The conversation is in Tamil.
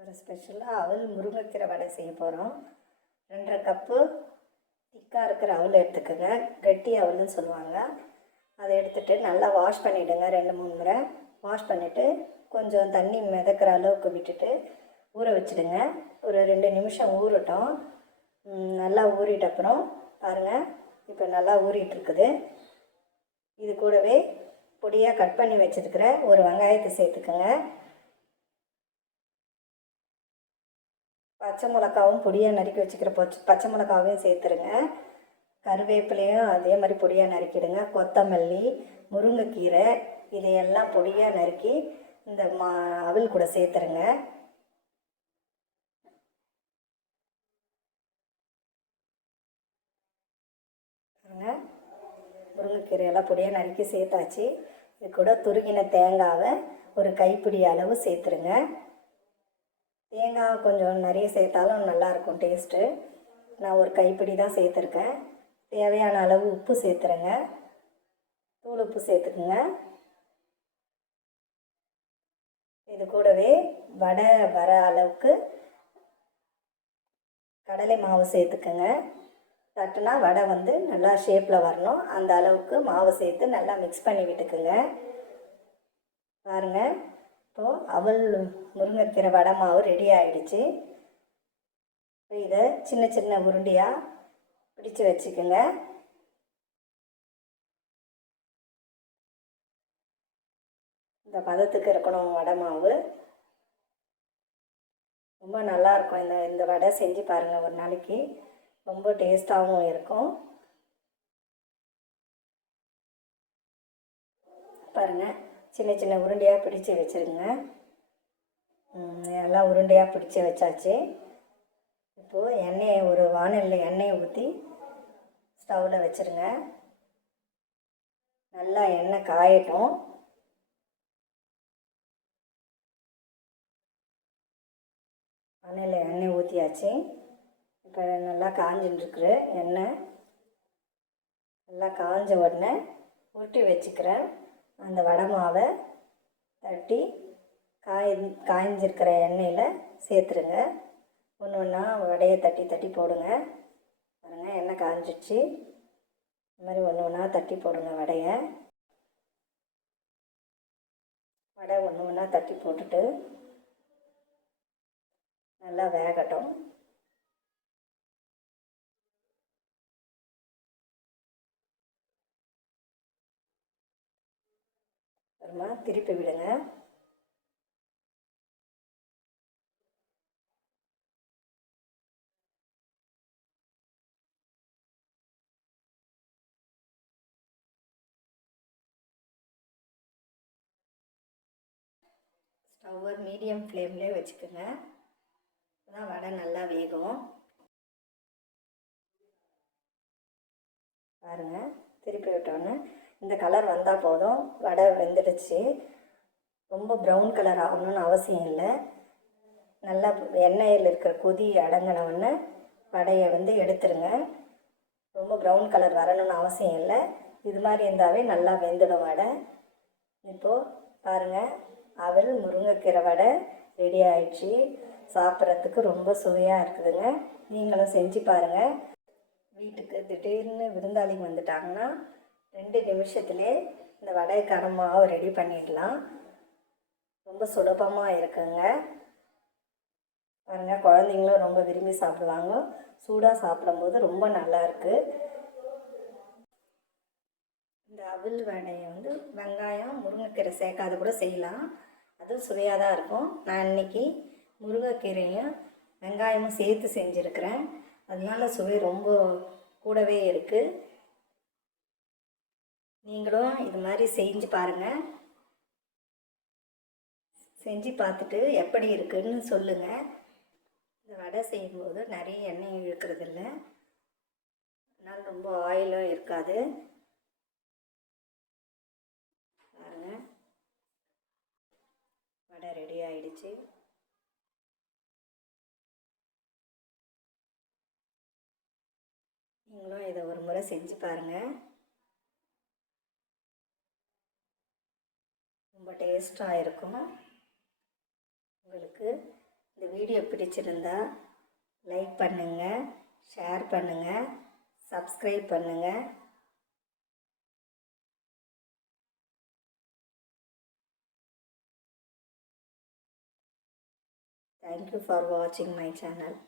ஒரு ஸ்பெஷலாக அவல் முருங்கைக்கீரை வடை செய்ய போகிறோம் ரெண்டரை கப்பு திக்காக இருக்கிற அவல் எடுத்துக்கோங்க. கட்டி அவல்னு சொல்லுவாங்க. அதை எடுத்துகிட்டு நல்லா வாஷ் பண்ணிவிடுங்க ரெண்டு மூணு முறை. வாஷ் பண்ணிவிட்டு கொஞ்சம் தண்ணி மிதக்கிற அளவுக்கு விட்டுட்டு ஊற வச்சுடுங்க. ஒரு ரெண்டு நிமிஷம் ஊறட்டும். நல்லா ஊறிட்ட அப்புறம் பாருங்கள் இப்போ நல்லா ஊறிட்டுருக்குது இது கூடவே பொடியாக கட் பண்ணி வச்சுருக்கிற ஒரு வெங்காயத்தை சேர்த்துக்கோங்க. பச்சை மிளகாவும் பொடியாக நறுக்கி வச்சுக்கிற பச்சை பச்சை மிளகாவையும் சேர்த்துருங்க. கருவேப்பிலையும் அதே மாதிரி பொடியாக நறுக்கிடுங்க. கொத்தமல்லி முருங்கைக்கீரை இதையெல்லாம் பொடியாக நறுக்கி இந்த மா அவில் கூட சேர்த்துருங்க. முருங்கைக்கீரையெல்லாம் பொடியாக நறுக்கி சேர்த்தாச்சு. இது கூட துருகின தேங்காவை ஒரு கைப்பிடி அளவு சேர்த்துருங்க. தேங்காய் கொஞ்சம் நிறைய சேர்த்தாலும் நல்லாயிருக்கும் டேஸ்ட்டு. நான் ஒரு கைப்பிடி தான் சேர்த்துருக்கேன். தேவையான அளவு உப்பு சேர்த்துருங்க. தூள் உப்பு சேர்த்துக்குங்க. இது கூடவே வடை வர அளவுக்கு கடலை மாவு சேர்த்துக்குங்க. தட்டுனா வடை வந்து நல்லா ஷேப்பில் வரணும். அந்த அளவுக்கு மாவு சேர்த்து நல்லா மிக்ஸ் பண்ணி விட்டுக்குங்க. பாருங்கள் இப்போது அவல் முருங்கைக்கீரை வடை மாவு ரெடி ஆகிடுச்சு இப்போ இதை சின்ன சின்ன உருண்டையாக பிடிச்சு வச்சுக்கோங்க. இந்த பதத்துக்கு இருக்கணும் வடை மாவு. ரொம்ப நல்லா இருக்கும் இந்த இந்த வடை செஞ்சு பாருங்கள் ஒரு நாளைக்கு. ரொம்ப டேஸ்ட்டாகவும் இருக்கும். பாருங்கள் சின்ன சின்ன உருண்டையாக பிடிச்சி வச்சுருங்க. எல்லாம் உருண்டையாக பிடிச்சி வச்சாச்சு. இப்போது எண்ணெயை ஒரு வானலில் எண்ணெயை ஊற்றி ஸ்டவ்வில் வச்சுருங்க. நல்லா எண்ணெய் காயட்டும். வானலில் எண்ணெய் ஊற்றியாச்சு இப்போ நல்லா காஞ்சின்னு எண்ணெய். நல்லா காஞ்ச உடனே உருட்டி வச்சுக்கிறேன். அந்த வடை மாவை தட்டி காய் காய்ஞ்சிருக்கிற எண்ணெயில் சேர்த்துருங்க. ஒன்று ஒன்றா வடையை தட்டி தட்டி போடுங்க. பாருங்க எண்ணெய் காய்ஞ்சிச்சு இந்த மாதிரி ஒன்று ஒன்றா தட்டி போடுங்க வடையை. வடை ஒன்று ஒன்றா தட்டி போட்டுட்டு நல்லா வேகட்டும். அப்புறமா திருப்பி விடுங்க. ஸ்டவ்வை மீடியம் ஃப்ளேம்லேயே வச்சுக்கோங்க. அப்பதான் வடை நல்லா வேகும். பாருங்க திருப்பி விட்டோன்னே இந்த கலர் வந்தால் போதும். வடை வெந்துடுச்சு. ரொம்ப ப்ரௌன் கலர் ஆகணும்னு அவசியம் இல்லை. நல்லா எண்ணெயில் இருக்கிற கொதி அடங்கினவுடனே வடையை வந்து எடுத்துருங்க. ரொம்ப ப்ரௌன் கலர் வரணும்னு அவசியம் இல்லை. இது மாதிரி இருந்தாவே நல்லா வெந்துடும் வடை. இப்போது பாருங்கள் அவள் முருங்கைக்கீரை வடை ரெடி ஆயிடுச்சு. சாப்பிட்றதுக்கு ரொம்ப சுவையாக இருக்குதுங்க. நீங்களும் செஞ்சு பாருங்கள் வீட்டுக்கு திடீர்னு விருந்தாளிங்க வந்துட்டாங்கன்னா ரெண்டு நிமிஷத்துலேயே இந்த வடைக்கான மாவு ரெடி பண்ணிடலாம். ரொம்ப சுலபமாக இருக்குங்க. பாருங்கள் குழந்தைங்களும் ரொம்ப விரும்பி சாப்பிடுவாங்க. சூடாக சாப்பிடும்போது ரொம்ப நல்லாயிருக்கு இந்த அவில் வடையை வந்து வெங்காயம் முருங்கைக்கீரை சேர்க்காத கூட செய்யலாம். அதுவும் சுவையாக தான் இருக்கும். நான் இன்னைக்கு முருங்கைக்கீரையும் வெங்காயமும் சேர்த்து செஞ்சுருக்கிறேன். அதனால சுவை ரொம்ப கூடவே இருக்குது நீங்களும் இது மாதிரி செஞ்சு பாருங்கள் செஞ்சு பார்த்துட்டு எப்படி இருக்குன்னு சொல்லுங்கள் இந்த வடை செய்யும்போது நிறைய எண்ணெய் இழுக்கிறதில்ல அதனால் ரொம்ப ஆயிலும் இருக்காது. பாருங்க. வடை ரெடி ஆயிடுச்சு. நீங்களும் இதை ஒரு முறை செஞ்சு பாருங்கள் ரொம்ப டேஸ்ட்டாக இருக்கும். உங்களுக்கு இந்த வீடியோ பிடிச்சிருந்தா லைக் பண்ணுங்கள் ஷேர் பண்ணுங்கள் சப்ஸ்கிரைப் பண்ணுங்கள் தேங்க்யூ ஃபார் வாட்சிங் மை சேனல்